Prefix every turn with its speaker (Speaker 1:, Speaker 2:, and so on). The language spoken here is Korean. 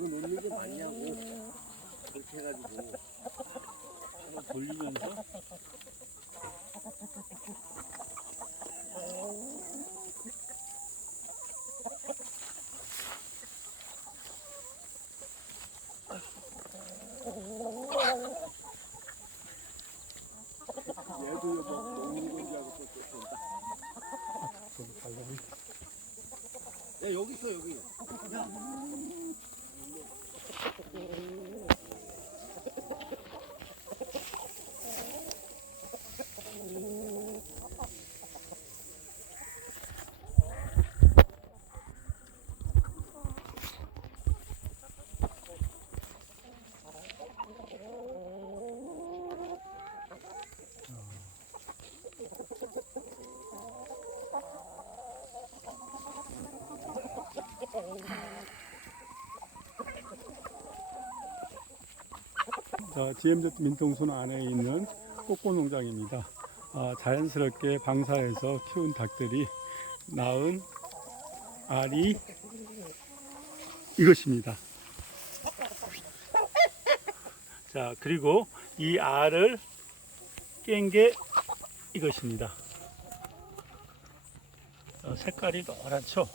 Speaker 1: 그 많이 하고 그렇게 해가지고
Speaker 2: 돌리면서
Speaker 1: 얘도 여보 놓는 건지 하고 또 쫓아온다. 야 여기 있어 여기.
Speaker 2: 자, GMZ 민통순 안에 있는 꼬꼬 농장입니다. 아, 자연스럽게 방사해서 키운 닭들이 낳은 알이 이것입니다. 자, 그리고 이 알을 깬 게 이것입니다. 어, 색깔이 노랗죠?